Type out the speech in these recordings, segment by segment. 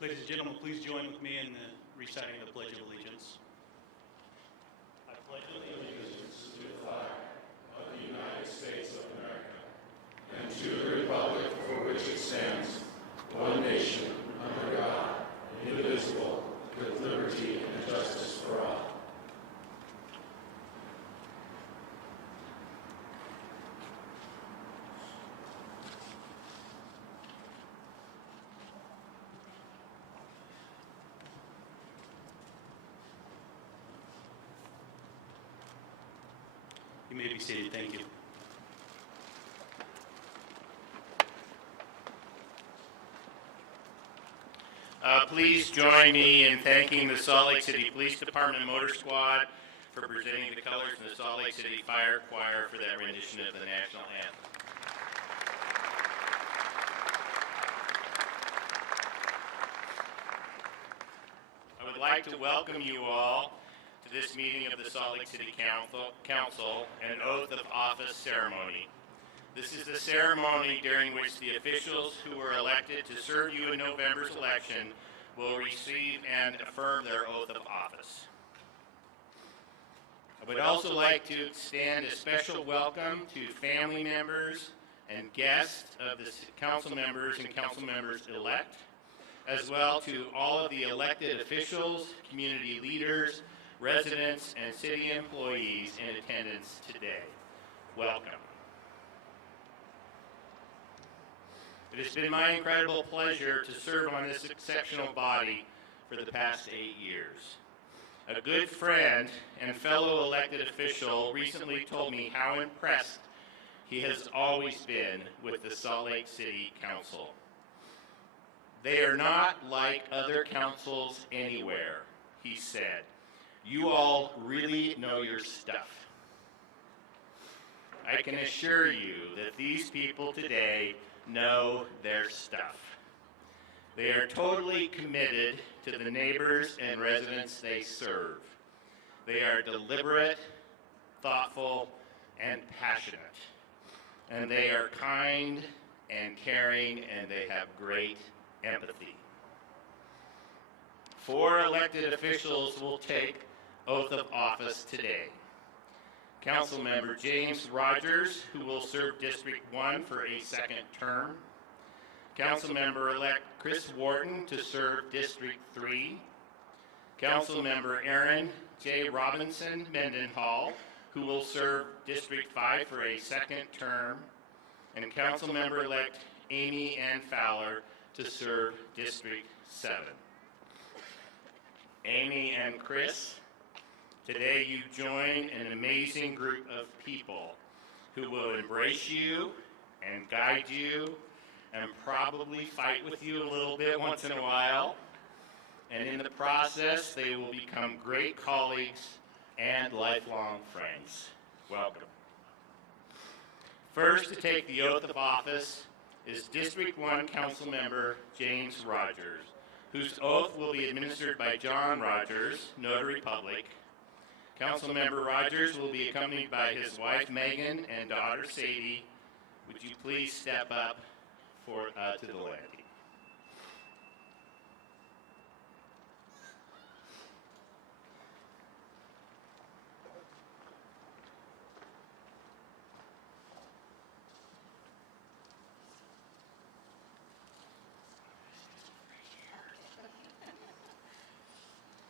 Ladies and gentlemen, please join with me in the reciting of the Pledge of Allegiance. I pledge allegiance to the flag of the United States of America and to the republic for which it stands, one nation, under God, indivisible, with liberty and justice for all. You may be seated. Thank you. Please join me in thanking the Salt Lake City Police Department Motor Squad for presenting the colors and the Salt Lake City Fire Choir for that rendition of the national anthem. I would like to welcome you all to this meeting of the Salt Lake City Council and Oath of Office ceremony. This is the ceremony during which the officials who were elected to serve you in November's election will receive and affirm their oath of office. I would also like to extend a special welcome to family members and guests of the council members and council members-elect, as well to all of the elected officials, community leaders, residents, and city employees in attendance today. Welcome. It has been my incredible pleasure to serve on this exceptional body for the past 8 years. A good friend and fellow elected official recently told me how impressed he has always been with the Salt Lake City Council. They are not like other councils anywhere, he said. You all really know your stuff. I can assure you that these people today know their stuff. They are totally committed to the neighbors and residents they serve. They are deliberate, thoughtful, and passionate. And they are kind and caring, and they have great empathy. 4 elected officials will take oath of office today. Councilmember James Rogers, who will serve District 1 for a second term. Councilmember-elect Chris Wharton to serve District 3. Councilmember Erin J. Robinson Mendenhall, who will serve District 5 for a second term. And Councilmember-elect Amy Ann Fowler to serve District 7. Amy and Chris, today you join an amazing group of people who will embrace you and guide you and probably fight with you a little bit once in a while. And in the process, they will become great colleagues and lifelong friends. Welcome. First to take the oath of office is District 1 Councilmember James Rogers, whose oath will be administered by Jon Rogers, Notary Public. Councilmember Rogers will be accompanied by his wife Megan and daughter Sadie. Would you please step up to the landing?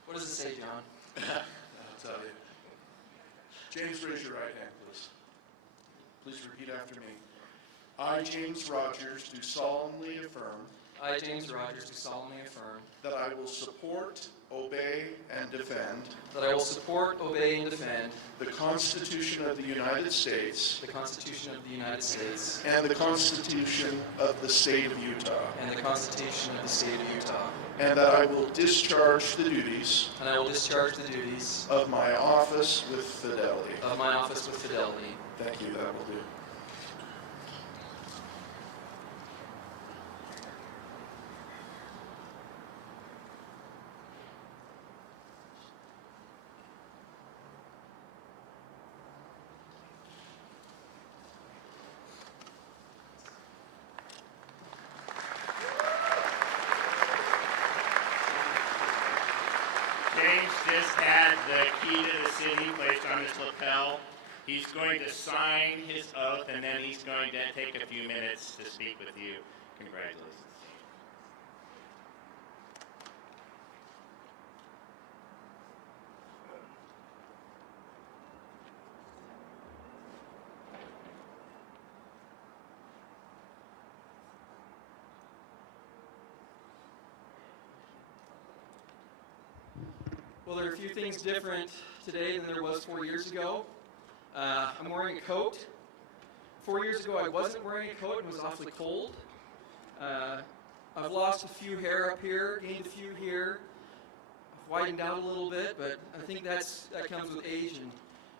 What does it say, John? I'll tell you. James, raise your right hand, please. Please repeat after me. I, James Rogers, do solemnly affirm I, James Rogers, do solemnly affirm that I will support, obey, and defend that I will support, obey, and defend the Constitution of the United States the Constitution of the United States and the Constitution of the State of Utah, and the Constitution of the State of Utah, and that I will discharge the duties and I will discharge the duties of my office with fidelity. of my office with fidelity. Thank you, that will do. James just had the key to the city placed on his lapel. He's going to sign his oath, and then he's going to take a few minutes to speak with you. Congratulations. Well, there are a few things different today than there was 4 years ago. I'm wearing a coat. 4 years ago, I wasn't wearing a coat and it was awfully cold. I've lost a few hair up here, gained a few here. I've widened out a little bit, but I think that comes with age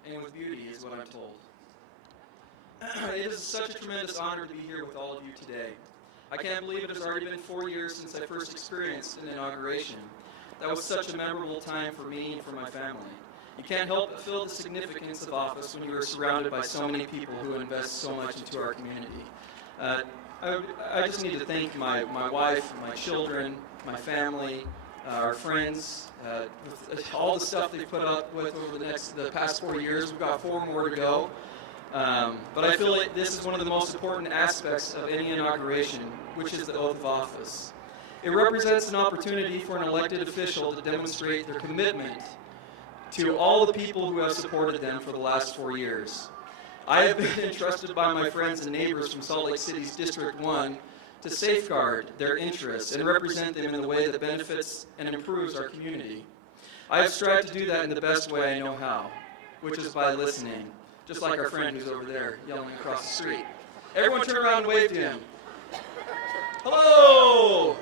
and with beauty, is what I'm told. It is such a tremendous honor to be here with all of you today. I can't believe it has already been 4 years since I first experienced an inauguration. That was such a memorable time for me and for my family. You can't help but feel the significance of office when you are surrounded by so many people who invest so much into our community. I just need to thank my wife, my children, my family, our friends, with all the stuff they've put up with over the past 4 years. We've got 4 more to go. But I feel like this is one of the most important aspects of any inauguration, which is the oath of office. It represents an opportunity for an elected official to demonstrate their commitment to all the people who have supported them for the last 4 years. I have been entrusted by my friends and neighbors from Salt Lake City's District 1 to safeguard their interests and represent them in the way that benefits and improves our community. I have strived to do that in the best way I know how, which is by listening, just like our friend who's over there yelling across the street. Everyone turn around and wave to him. Hello!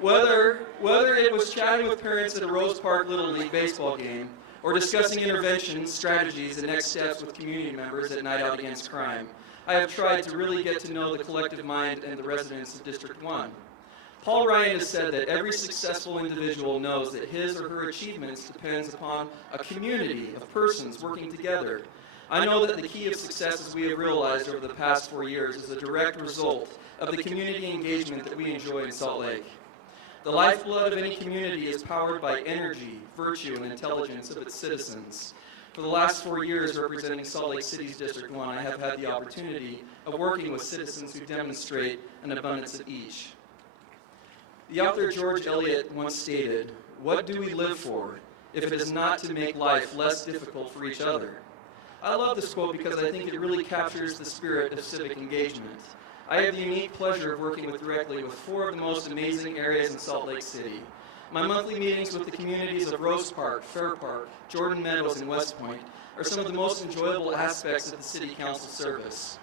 Whether it was chatting with parents at a Rose Park Little League baseball game, or discussing interventions, strategies, and next steps with community members at Night Out Against Crime, I have tried to really get to know the collective mind and the residents of District 1. Paul Ryan has said that every successful individual knows that his or her achievements depends upon a community of persons working together. I know that the key of successes we have realized over the past 4 years is a direct result of the community engagement that we enjoy in Salt Lake. The lifeblood of any community is powered by energy, virtue, and intelligence of its citizens. For the last 4 years representing Salt Lake City's District 1, I have had the opportunity of working with citizens who demonstrate an abundance of each. The author George Eliot once stated, "What do we live for if it is not to make life less difficult for each other?" I love this quote because I think it really captures the spirit of civic engagement. I have the unique pleasure of working directly with 4 of the most amazing areas in Salt Lake City. My monthly meetings with the communities of Rose Park, Fair Park, Jordan Meadows, and West Point are some of the most enjoyable aspects of the City Council service.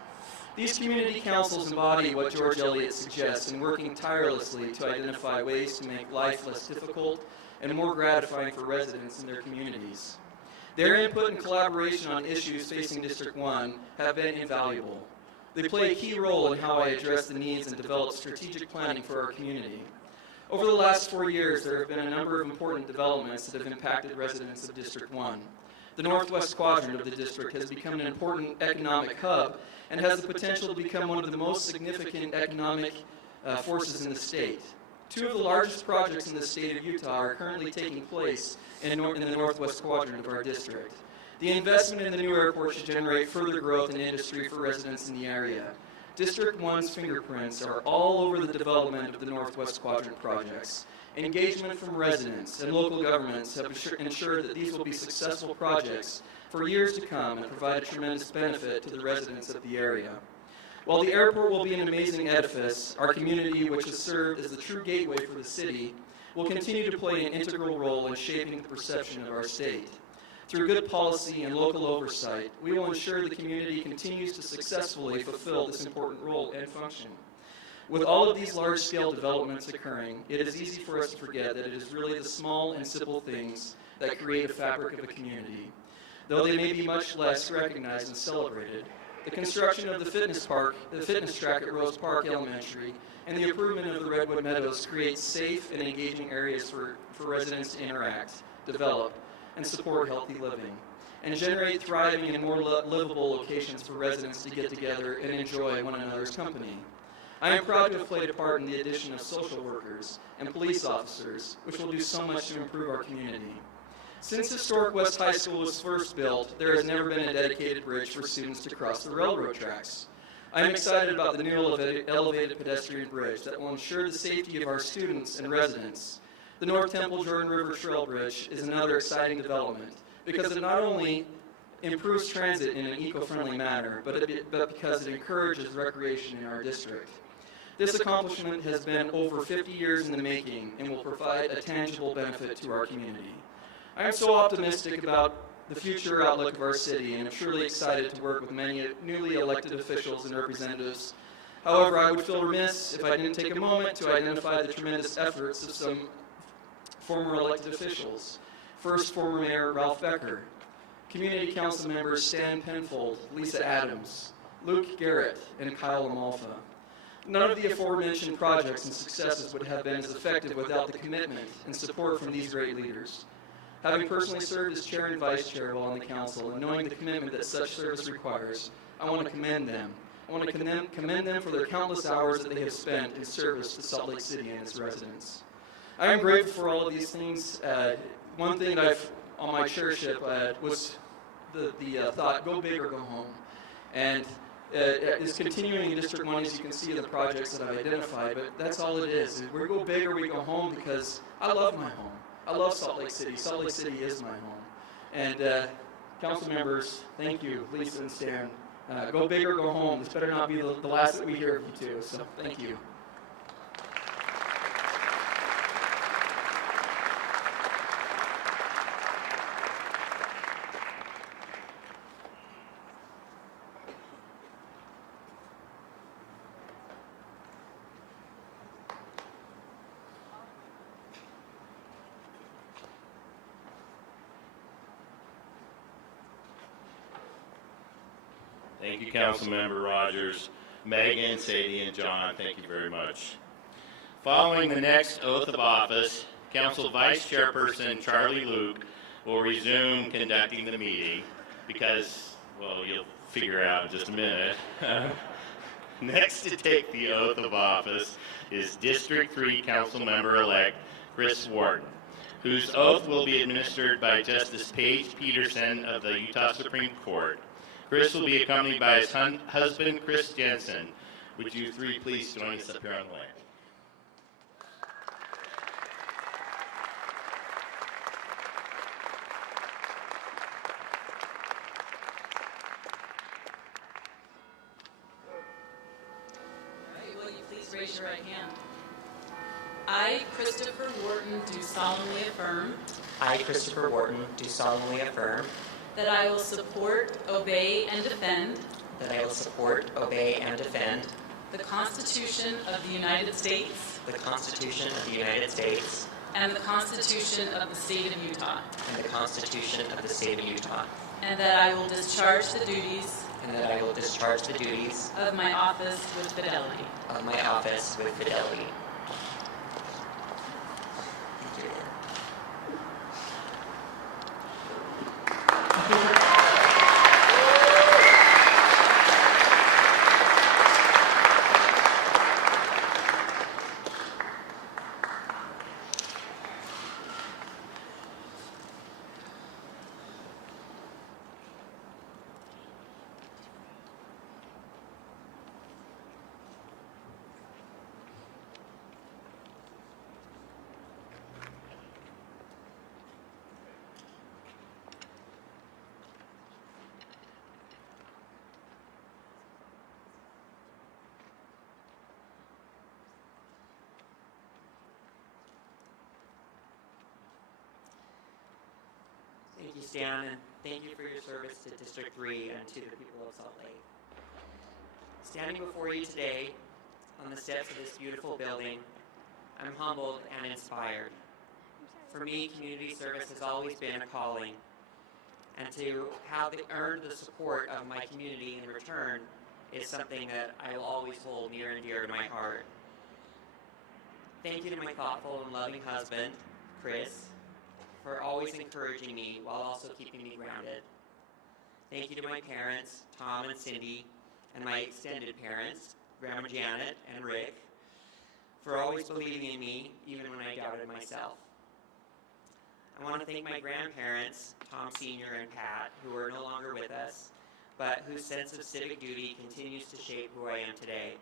These community councils embody what George Eliot suggests in working tirelessly to identify ways to make life less difficult and more gratifying for residents in their communities. Their input and collaboration on issues facing District 1 have been invaluable. They play a key role in how I address the needs and develop strategic planning for our community. Over the last 4 years, there have been a number of important developments that have impacted residents of District 1. The northwest quadrant of the district has become an important economic hub and has the potential to become one of the most significant economic forces in the state. 2 of the largest projects in the state of Utah are currently taking place in the northwest quadrant of our district. The investment in the new airport should generate further growth in industry for residents in the area. District 1's fingerprints are all over the development of the northwest quadrant projects. Engagement from residents and local governments have ensured that these will be successful projects for years to come and provide a tremendous benefit to the residents of the area. While the airport will be an amazing edifice, our community, which has served as the true gateway for the city, will continue to play an integral role in shaping the perception of our state. Through good policy and local oversight, we will ensure the community continues to successfully fulfill this important role and function. With all of these large-scale developments occurring, it is easy for us to forget that it is really the small and simple things that create a fabric of a community. Though they may be much less recognized and celebrated, the construction of the fitness track at Rose Park Elementary, and the improvement of the Redwood Meadows creates safe and engaging areas for residents to interact, develop, and support healthy living, and generate thriving and more livable locations for residents to get together and enjoy one another's company. I am proud to have played a part in the addition of social workers and police officers, which will do so much to improve our community. Since historic West High School was first built, there has never been a dedicated bridge for students to cross the railroad tracks. I am excited about the new elevated pedestrian bridge that will ensure the safety of our students and residents. The North Temple Jordan River Trail Bridge is another exciting development because it not only improves transit in an eco-friendly manner, but because it encourages recreation in our district. This accomplishment has been over 50 years in the making and will provide a tangible benefit to our community. I am so optimistic about the future outlook of our city and am truly excited to work with many newly elected officials and representatives. However, I would feel remiss if I didn't take a moment to identify the tremendous efforts of some former elected officials. First, former Mayor Ralph Becker, Community Council members Stan Penfold, Lisa Adams, Luke Garrett, and Kyle Amalfa. None of the aforementioned projects and successes would have been as effective without the commitment and support from these great leaders. Having personally served as chair and vice chair while on the council and knowing the commitment that such service requires, I want to commend them. I want to commend them for their countless hours that they have spent in service to Salt Lake City and its residents. I am grateful for all of these things. One thing that I've on my chairship was the thought, go big or go home. And is continuing in District 1, as you can see, the projects that I've identified, but that's all it is. We go big or we go home because I love my home. I love Salt Lake City. Salt Lake City is my home. And council members, thank you, Lisa and Stan. Go big or go home. This better not be the last that we hear of you two, so thank you. Thank you, Councilmember Rogers, Megan, Sadie, and John. Thank you very much. Following the next oath of office, Council Vice Chairperson Charlie Luke will resume conducting the meeting because, well, you'll figure out in just a minute. Next to take the oath of office is District 3 Councilmember-elect Chris Wharton, whose oath will be administered by Justice Paige Petersen of the Utah Supreme Court. Chris will be accompanied by his husband, Chris Jensen. Would you three please join us up here on the line? All right, will you please raise your right hand? I, Christopher Wharton, do solemnly affirm I, Christopher Wharton, do solemnly affirm that I will support, obey, and defend that I will support, obey, and defend the Constitution of the United States the Constitution of the United States and the Constitution of the State of Utah, and the Constitution of the State of Utah, and that I will discharge the duties and that I will discharge the duties of my office with fidelity. of my office with fidelity. Thank you. Thank you, Stan, and thank you for your service to District 3 and to the people of Salt Lake. Standing before you today on the steps of this beautiful building, I'm humbled and inspired. For me, community service has always been a calling, and to have earned the support of my community in return is something that I will always hold near and dear to my heart. Thank you to my thoughtful and loving husband, Chris, for always encouraging me while also keeping me grounded. Thank you to my parents, Tom and Cindy, and my extended parents, Grandma Janet, and Rick for always believing in me, even when I doubted myself. I want to thank my grandparents, Tom Sr. and Pat, who are no longer with us, but whose sense of civic duty continues to shape who I am today.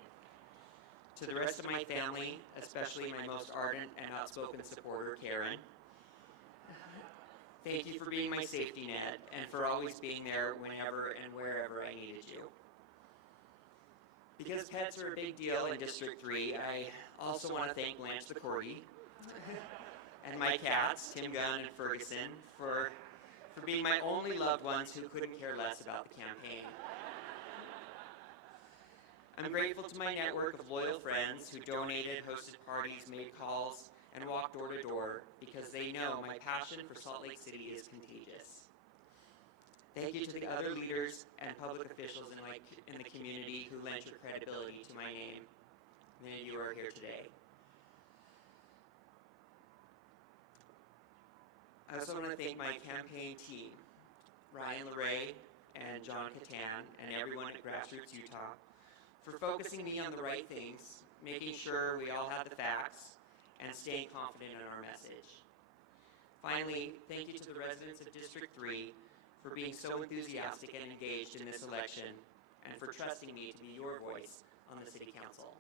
To the rest of my family, especially my most ardent and outspoken supporter, Erin, thank you for being my safety net and for always being there whenever and wherever I needed you. Because pets are a big deal in District 3, I also want to thank Blanche the Corgi and my cats, Tim Gunn and Ferguson, for being my only loved ones who couldn't care less about the campaign. I'm grateful to my network of loyal friends who donated, hosted parties, made calls, and walked door to door because they know my passion for Salt Lake City is contagious. Thank you to the other leaders and public officials in the community who lent your credibility to my name. Many of you are here today. I also want to thank my campaign team, Ryan LeRae and John Catan, and everyone at Grassroots Utah, for focusing me on the right things, making sure we all had the facts, and staying confident in our message. Finally, thank you to the residents of District 3 for being so enthusiastic and engaged in this election, and for trusting me to be your voice on the City Council.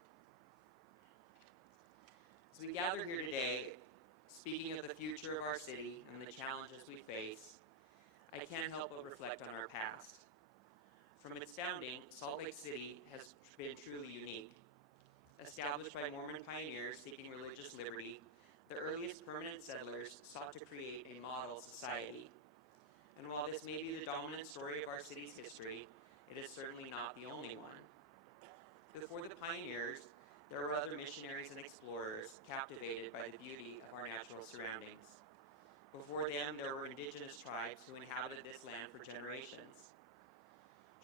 As we gather here today, speaking of the future of our city and the challenges we face, I can't help but reflect on our past. From its founding, Salt Lake City has been truly unique. Established by Mormon pioneers seeking religious liberty, the earliest permanent settlers sought to create a model society. And while this may be the dominant story of our city's history, it is certainly not the only one. Before the pioneers, there were other missionaries and explorers captivated by the beauty of our natural surroundings. Before them, there were indigenous tribes who inhabited this land for generations.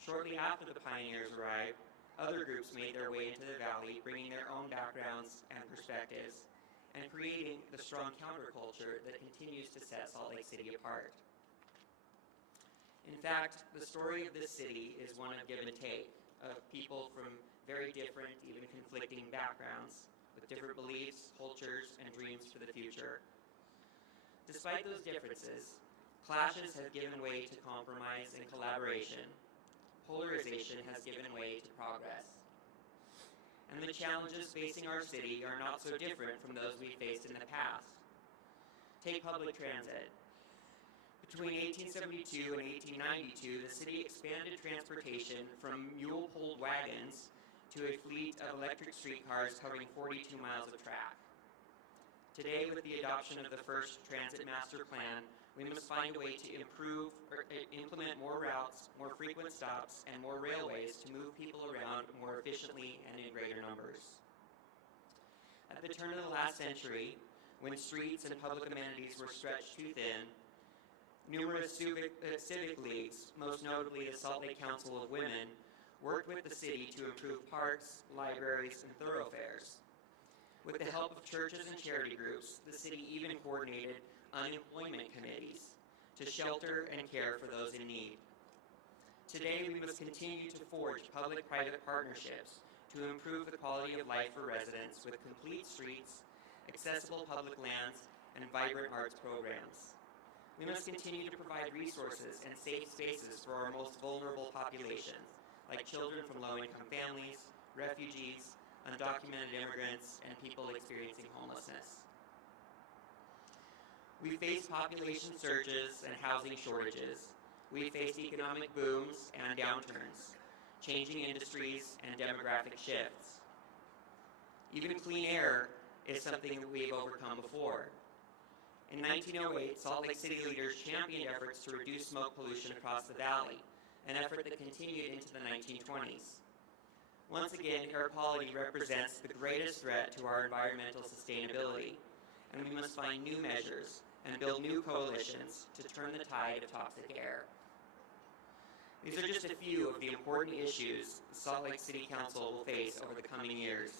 Shortly after the pioneers arrived, other groups made their way into the valley, bringing their own backgrounds and perspectives, and creating the strong counterculture that continues to set Salt Lake City apart. In fact, the story of this city is one of give and take, of people from very different, even conflicting backgrounds, with different beliefs, cultures, and dreams for the future. Despite those differences, clashes have given way to compromise and collaboration. Polarization has given way to progress. And the challenges facing our city are not so different from those we faced in the past. Take public transit. Between 1872 and 1892, the city expanded transportation from mule-pulled wagons to a fleet of electric streetcars covering 42 miles of track. Today, with the adoption of the first Transit Master Plan, we must find a way to improve or implement more routes, more frequent stops, and more railways to move people around more efficiently and in greater numbers. At the turn of the last century, when streets and public amenities were stretched too thin, numerous civic leagues, most notably the Salt Lake Council of Women, worked with the city to improve parks, libraries, and thoroughfares. With the help of churches and charity groups, the city even coordinated unemployment committees to shelter and care for those in need. Today, we must continue to forge public-private partnerships to improve the quality of life for residents with complete streets, accessible public lands, and vibrant arts programs. We must continue to provide resources and safe spaces for our most vulnerable populations, like children from low-income families, refugees, undocumented immigrants, and people experiencing homelessness. We face population surges and housing shortages. We face economic booms and downturns, changing industries and demographic shifts. Even clean air is something that we've overcome before. In 1908, Salt Lake City leaders championed efforts to reduce smoke pollution across the valley, an effort that continued into the 1920s. Once again, air quality represents the greatest threat to our environmental sustainability, and we must find new measures and build new coalitions to turn the tide of toxic air. These are just a few of the important issues the Salt Lake City Council will face over the coming years.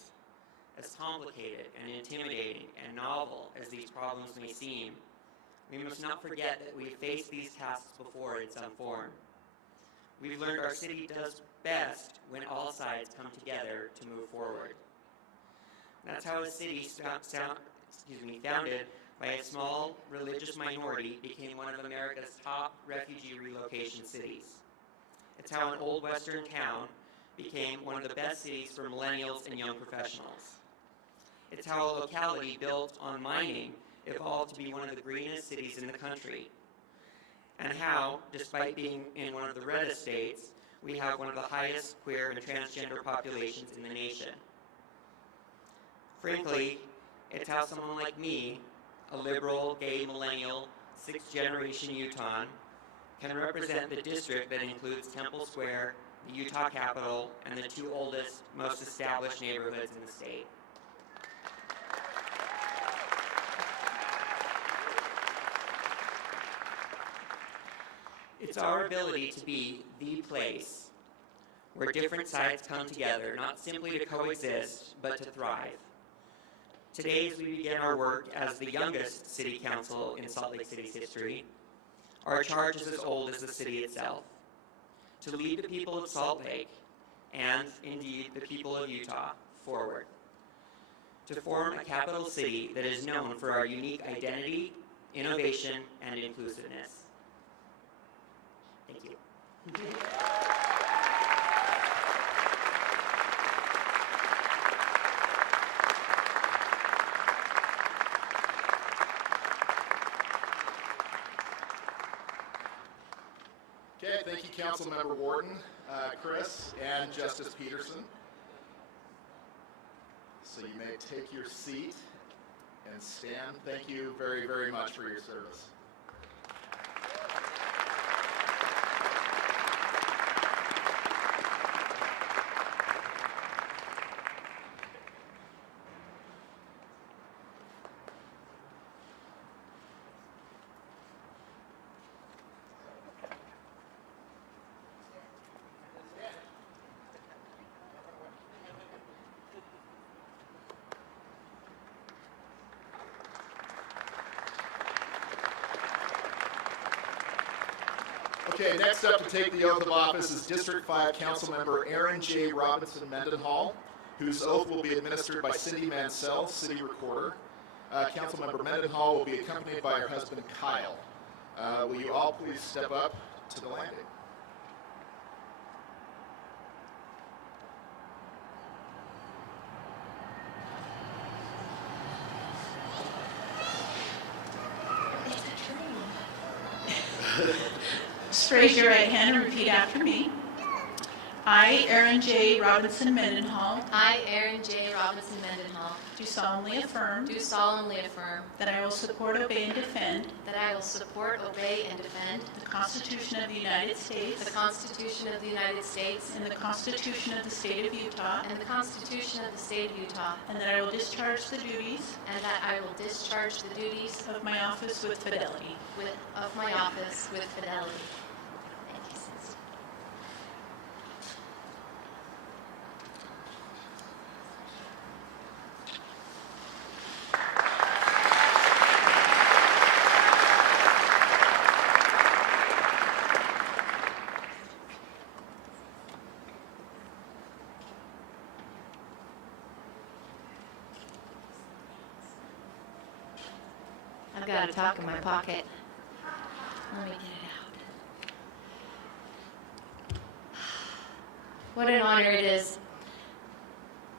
As complicated and intimidating and novel as these problems may seem, we must not forget that we have faced these tasks before in some form. we've learned our city does best when all sides come together to move forward. That's how a city founded by a small religious minority became one of America's top refugee relocation cities. It's how an old western town became one of the best cities for millennials and young professionals. It's how a locality built on mining evolved to be one of the greenest cities in the country. And how, despite being in one of the reddest states, we have one of the highest queer and transgender populations in the nation. Frankly, it's how someone like me, a liberal, gay, millennial, sixth-generation Utahn, can represent the district that includes Temple Square, the Utah Capitol, and the two oldest, most established neighborhoods in the state. It's our ability to be the place where different sides come together, not simply to coexist, but to thrive. Today, as we begin our work as the youngest city council in Salt Lake City's history, our charge is as old as the city itself: to lead the people of Salt Lake, and indeed the people of Utah, forward. To form a capital city that is known for our unique identity, innovation, and inclusiveness. Thank you. Okay, thank you, Councilmember Wharton, Chris, and Justice Petersen. So you may take your seat and stand. Thank you very, very much for your service. Okay, next up to take the oath of office is District 5 Councilmember Erin J. Robinson Mendenhall, whose oath will be administered by Cindi Mansell, City Recorder. Councilmember Mendenhall will be accompanied by her husband, Kyle. Will you all please step up to the landing? Just raise your right hand and repeat after me. I, Erin J. Robinson Mendenhall, I, Erin J. Robinson Mendenhall, do solemnly affirm do solemnly affirm that I will support, obey, and defend that I will support, obey, and defend the Constitution of the United States the Constitution of the United States and the Constitution of the State of Utah, and the Constitution of the State of Utah, and that I will discharge the duties and that I will discharge the duties of my office with fidelity. of my office with fidelity. Thank you, sis. I've got a talk in my pocket. Let me get it out. What an honor it is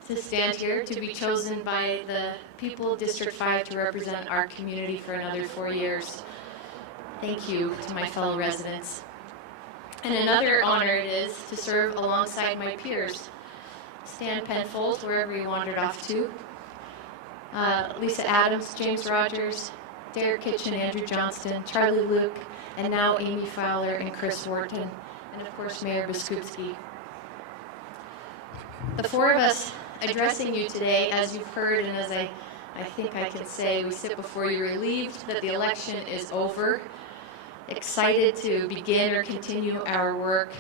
to stand here, to be chosen by the people of District 5 to represent our community for another 4 years. Thank you to my fellow residents. And another honor it is to serve alongside my peers. Stan Penfold, wherever he wandered off to. Lisa Adams, James Rogers, Derek Kitchen, Andrew Johnston, Charlie Luke, and now Amy Fowler and Chris Wharton, and of course Mayor Biskupski. The four of us addressing you today, as you've heard and as I think I can say, we sit before you relieved that the election is over, excited to begin or continue our work,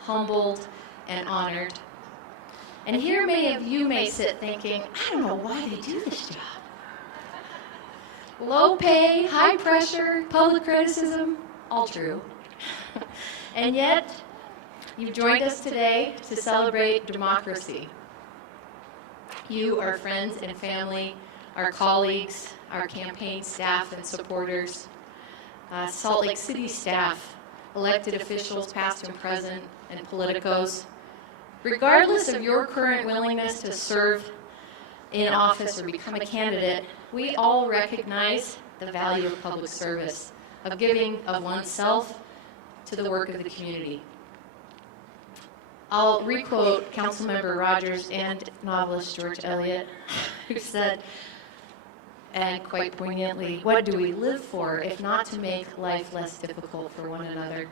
humbled and honored. And here many of you may sit thinking, I don't know why they do this job. Low pay, high pressure, public criticism, all true. And yet, You've joined us today to celebrate democracy. You, our friends and family, our colleagues, our campaign staff and supporters, Salt Lake City staff, elected officials past and present, and politicos. Regardless of your current willingness to serve in office or become a candidate, we all recognize the value of public service, of giving of oneself to the work of the community. I'll requote Councilmember Rogers and novelist George Eliot, who said, and quite poignantly, "What do we live for if not to make life less difficult for one another?"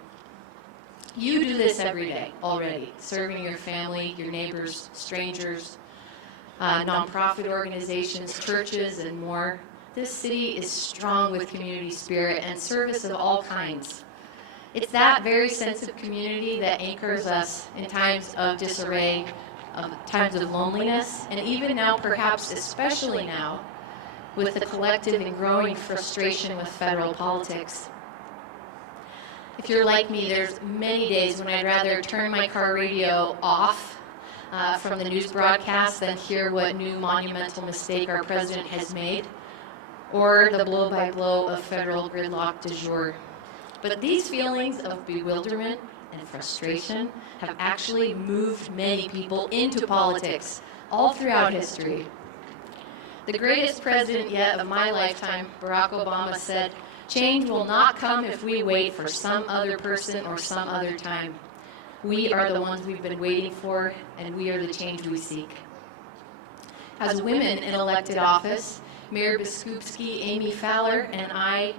You do this every day already, serving your family, your neighbors, strangers, nonprofit organizations, churches, and more. This city is strong with community spirit and service of all kinds. It's that very sense of community that anchors us in times of disarray, times of loneliness, and even now, perhaps especially now, with the collective and growing frustration with federal politics. If you're like me, there's many days when I'd rather turn my car radio off from the news broadcast than hear what new monumental mistake our president has made, or the blow-by-blow of federal gridlock du jour. But these feelings of bewilderment and frustration have actually moved many people into politics all throughout history. The greatest president yet of my lifetime, Barack Obama, said, "Change will not come if we wait for some other person or some other time. We are the ones we've been waiting for, and we are the change we seek." As women in elected office, Mayor Biskupski, Amy Fowler, and I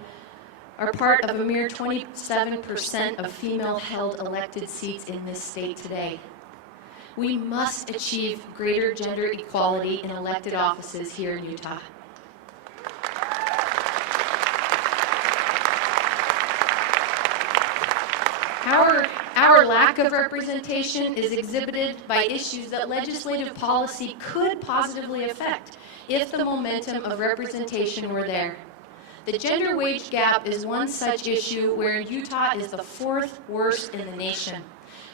are part of a mere 27% of female-held elected seats in this state today. We must achieve greater gender equality in elected offices here in Utah. Our lack of representation is exhibited by issues that legislative policy could positively affect if the momentum of representation were there. The gender wage gap is one such issue where Utah is the 4th worst in the nation,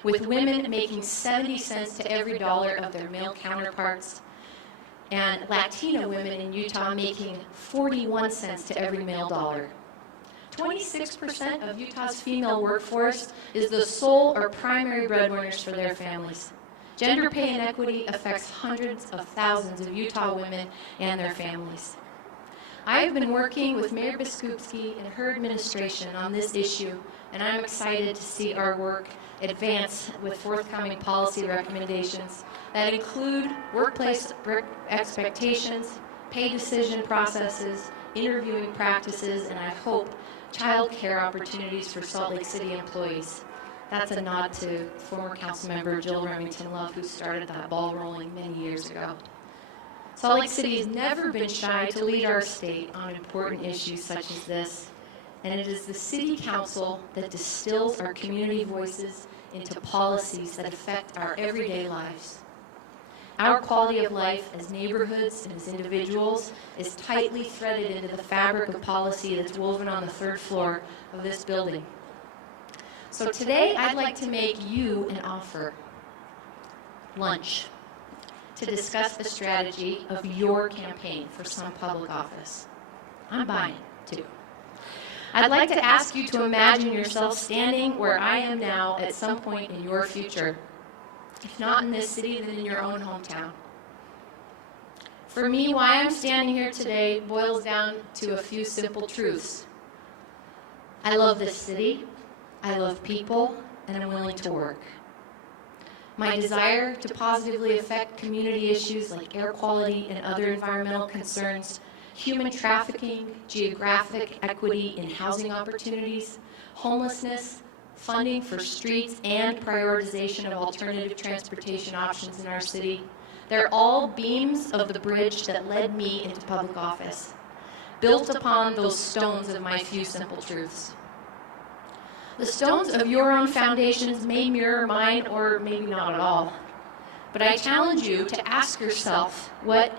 with women making 70 cents to every dollar of their male counterparts, and Latina women in Utah making 41 cents to every male dollar. 26% of Utah's female workforce is the sole or primary breadwinners for their families. Gender pay inequity affects hundreds of thousands of Utah women and their families. I have been working with Mayor Biskupski and her administration on this issue, and I'm excited to see our work advance with forthcoming policy recommendations that include workplace expectations, pay decision processes, interviewing practices, and I hope child care opportunities for Salt Lake City employees. That's a nod to former Councilmember Jill Remington-Love, who started that ball rolling many years ago. Salt Lake City has never been shy to lead our state on important issues such as this, and it is the City Council that distills our community voices into policies that affect our everyday lives. Our quality of life as neighborhoods and as individuals is tightly threaded into the fabric of policy that's woven on the 3rd floor of this building. So today I'd like to make you an offer. Lunch. To discuss the strategy of your campaign for some public office. I'm buying it, too. I'd like to ask you to imagine yourself standing where I am now at some point in your future. If not in this city, then in your own hometown. For me, why I'm standing here today boils down to a few simple truths. I love this city, I love people, and I'm willing to work. My desire to positively affect community issues like air quality and other environmental concerns, human trafficking, geographic equity in housing opportunities, homelessness, funding for streets, and prioritization of alternative transportation options in our city. They're all beams of the bridge that led me into public office, built upon those stones of my few simple truths. The stones of your own foundations may mirror mine, or maybe not at all. But I challenge you to ask yourself what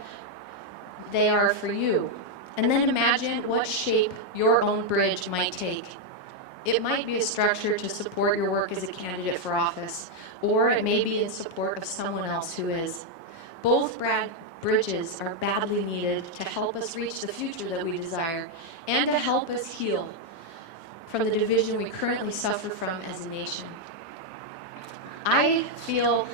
they are for you, and then imagine what shape your own bridge might take. It might be a structure to support your work as a candidate for office, or it may be in support of someone else who is. Both bridges are badly needed to help us reach the future that we desire and to help us heal from the division we currently suffer from as a nation. I feel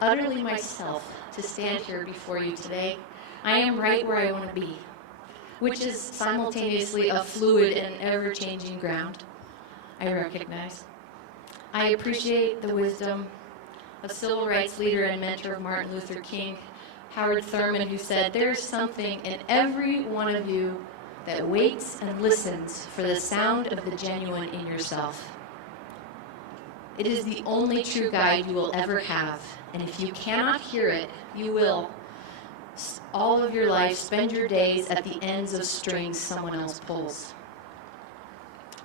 utterly myself to stand here before you today. I am right where I want to be, which is simultaneously a fluid and ever-changing ground, I recognize. I appreciate the wisdom of civil rights leader and mentor of Martin Luther King, Howard Thurman, who said, "There's something in every one of you that waits and listens for the sound of the genuine in yourself. It is the only true guide you will ever have, and if you cannot hear it, you will, all of your life, spend your days at the ends of strings someone else pulls."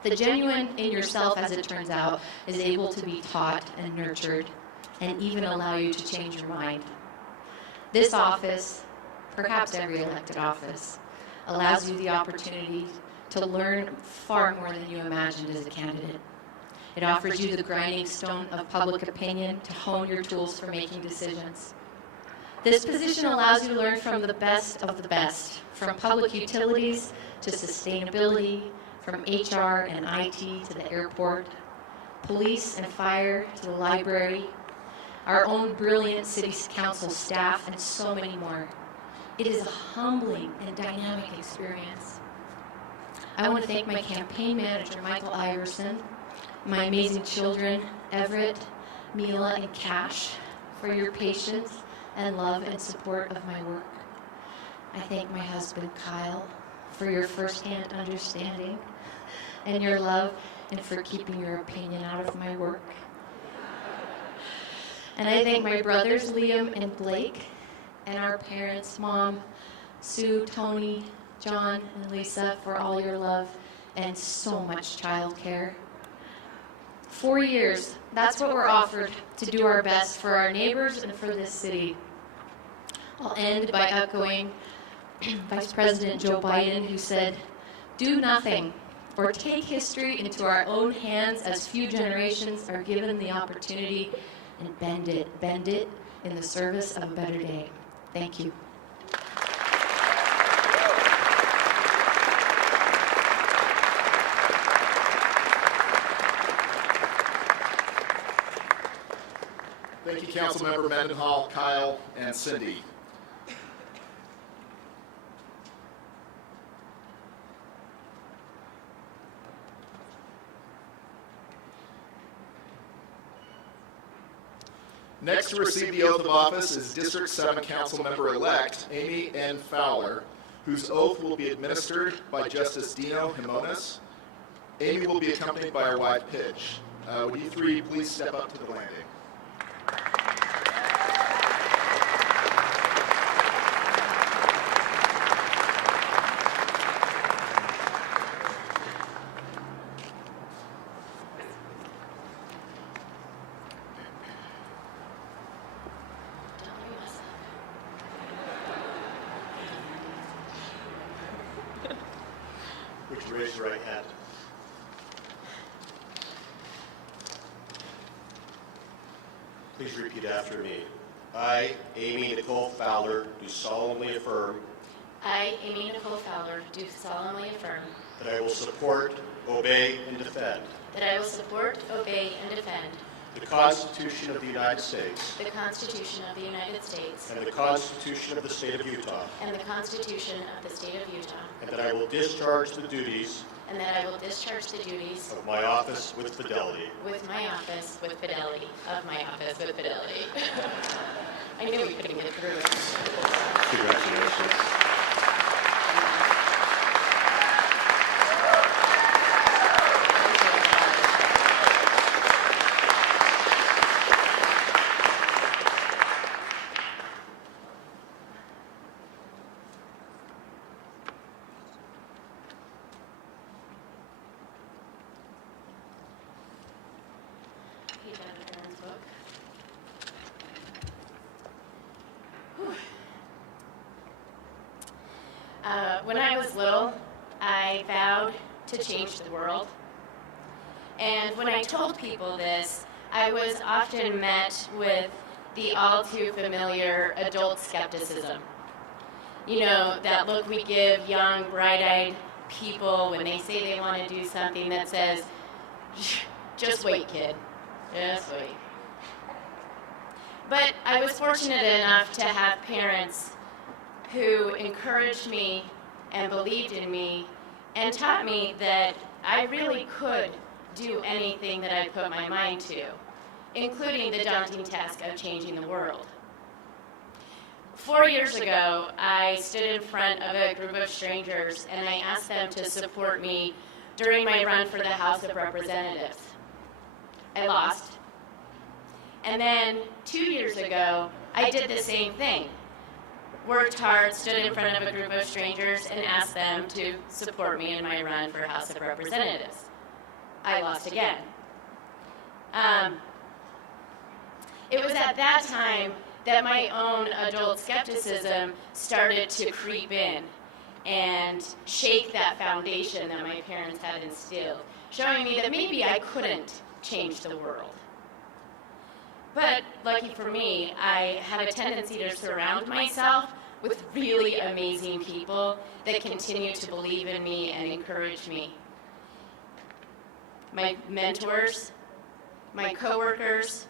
The genuine in yourself, as it turns out, is able to be taught and nurtured, and even allow you to change your mind. This office, perhaps every elected office, allows you the opportunity to learn far more than you imagined as a candidate. It offers you the grinding stone of public opinion to hone your tools for making decisions. This position allows you to learn from the best of the best, from public utilities to sustainability, from HR and IT to the airport, police and fire to the library, our own brilliant city council staff, and so many more. It is a humbling and dynamic experience. I want to thank my campaign manager, Michael Iverson, my amazing children, Everett, Mila, and Cash, for your patience and love and support of my work. I thank my husband, Kyle, for your firsthand understanding and your love, and for keeping your opinion out of my work. And I thank my brothers, Liam and Blake, and our parents, Mom, Sue, Tony, John, and Lisa, for all your love and so much childcare. 4 years, that's what we're offered to do our best for our neighbors and for this city. I'll end by echoing Vice President Joe Biden, who said, "Do nothing or take history into our own hands as few generations are given the opportunity, and bend it in the service of a better day." Thank you. Thank you, Councilmember Mendenhall, Kyle, and Cindi. Next to receive the oath of office is District 7 Councilmember-elect Amy N. Fowler, whose oath will be administered by Justice Deno Himonas. Amy will be accompanied by her wife, Paige. Would you three please step up to the landing? Would you raise your right hand? Please repeat after me. I, Amy Nicole Fowler, do solemnly affirm I, Amy Nicole Fowler, do solemnly affirm that I will support, obey, and defend that I will support, obey, and defend the Constitution of the United States the Constitution of the United States and the Constitution of the State of Utah, and the Constitution of the State of Utah, and that I will discharge the duties and that I will discharge the duties of my office with fidelity. of my office with fidelity. I knew we couldn't get through it. Congratulations. Page out of Erin's book. When I was little, I vowed to change the world. And when I told people this, I was often met with the all too familiar adult skepticism. You know, that look we give young, bright-eyed people when they say they want to do something that says, just wait, kid, just wait. But I was fortunate enough to have parents who encouraged me and believed in me and taught me that I really could do anything that I put my mind to, including the daunting task of changing the world. 4 years ago, I stood in front of a group of strangers and I asked them to support me during my run for the House of Representatives. I lost. And then 2 years ago, I did the same thing. Worked hard, stood in front of a group of strangers and asked them to support me in my run for House of Representatives. I lost again. It was at that time that my own adult skepticism started to creep in and shake that foundation that my parents had instilled, showing me that maybe I couldn't change the world. But lucky for me, I have a tendency to surround myself with really amazing people that continue to believe in me and encourage me. My mentors, my coworkers,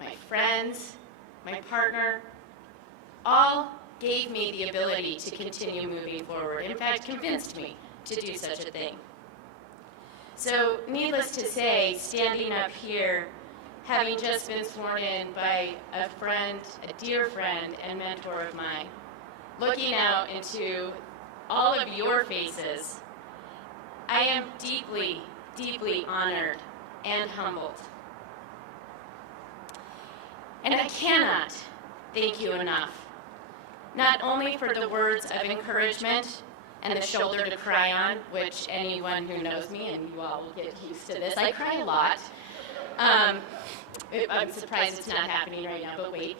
my friends, my partner, all gave me the ability to continue moving forward. In fact, convinced me to do such a thing. So, needless to say, standing up here, having just been sworn in by a friend, a dear friend and mentor of mine, looking out into all of your faces, I am deeply, deeply honored and humbled. And I cannot thank you enough, not only for the words of encouragement and the shoulder to cry on, which anyone who knows me, and you all will get used to this, I cry a lot. I'm surprised it's not happening right now, but wait.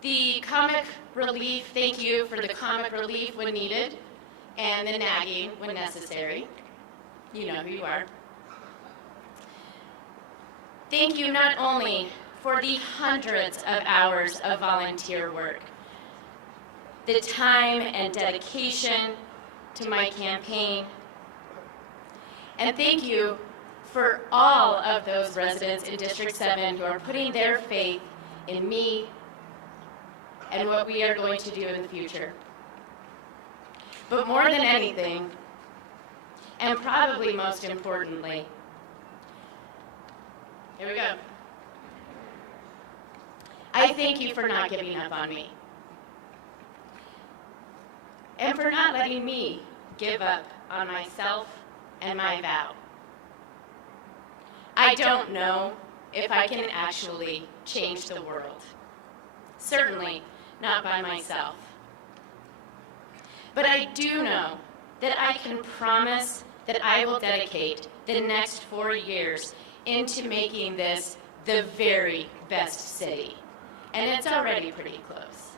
The comic relief, thank you for the comic relief when needed, and the nagging when necessary. You know who you are. Thank you not only for the hundreds of hours of volunteer work, the time and dedication to my campaign, and thank you for all of those residents in District 7 who are putting their faith in me and what we are going to do in the future. But more than anything, and probably most importantly, here we go. I thank you for not giving up on me. And for not letting me give up on myself and my vow. I don't know if I can actually change the world. Certainly not by myself. But I do know that I can promise that I will dedicate the next 4 years into making this the very best city. And it's already pretty close.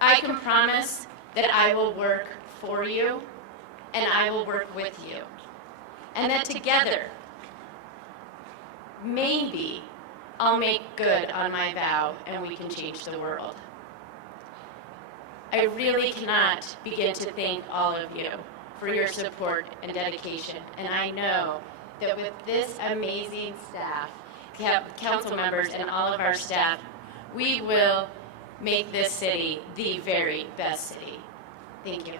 I can promise that I will work for you and I will work with you. And that together, maybe I'll make good on my vow and we can change the world. I really cannot begin to thank all of you for your support and dedication. And I know that with this amazing staff, council members and all of our staff, we will make this city the very best city. Thank you.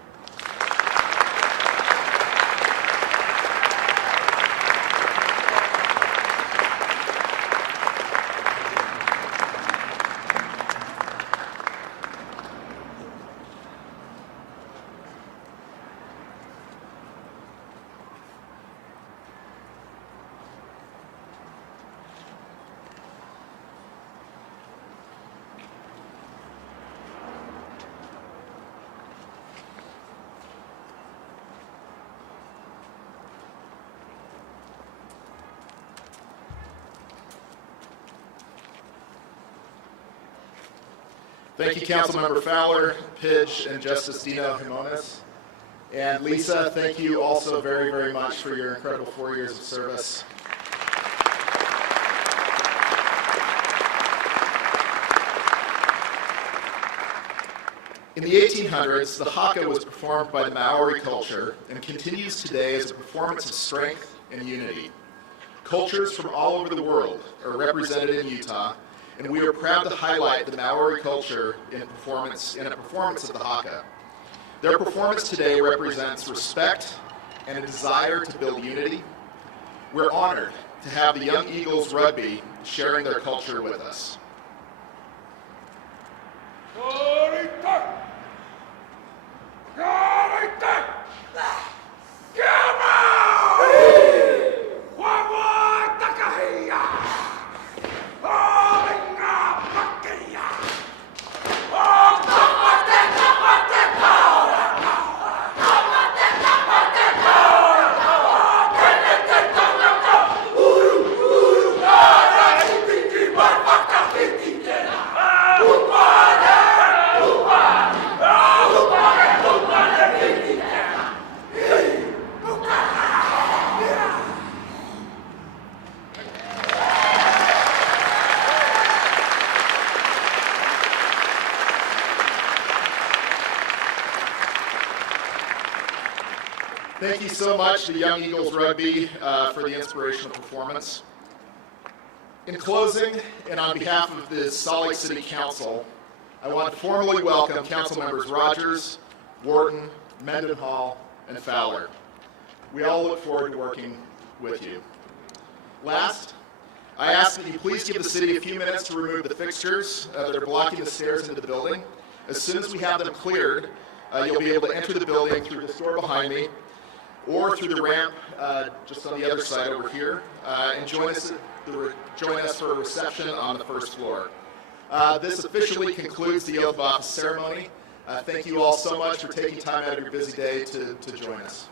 Thank you, Councilmember Fowler, Paige, and Justice Deno Himonas. And Lisa, thank you also very, very much for your incredible 4 years of service. In the 1800s, the haka was performed by the Maori culture and continues today as a performance of strength and unity. Cultures from all over the world are represented in Utah, and we are proud to highlight the Maori culture in a performance of the haka. Their performance today represents respect and a desire to build unity. We're honored to have the Young Eagles Rugby sharing their culture with us. Thank you so much to Young Eagles Rugby for the inspirational performance. In closing, and on behalf of the Salt Lake City Council, I want to formally welcome Councilmembers Rogers, Wharton, Mendenhall, and Fowler. We all look forward to working with you. Last, I ask that you please give the city a few minutes to remove the fixtures that are blocking the stairs into the building. As soon as we have them cleared, you'll be able to enter the building through this door behind me, or through the ramp just on the other side over here, and join us for a reception on the first floor. This officially concludes the oath of office ceremony. Thank you all so much for taking time out of your busy day to join us.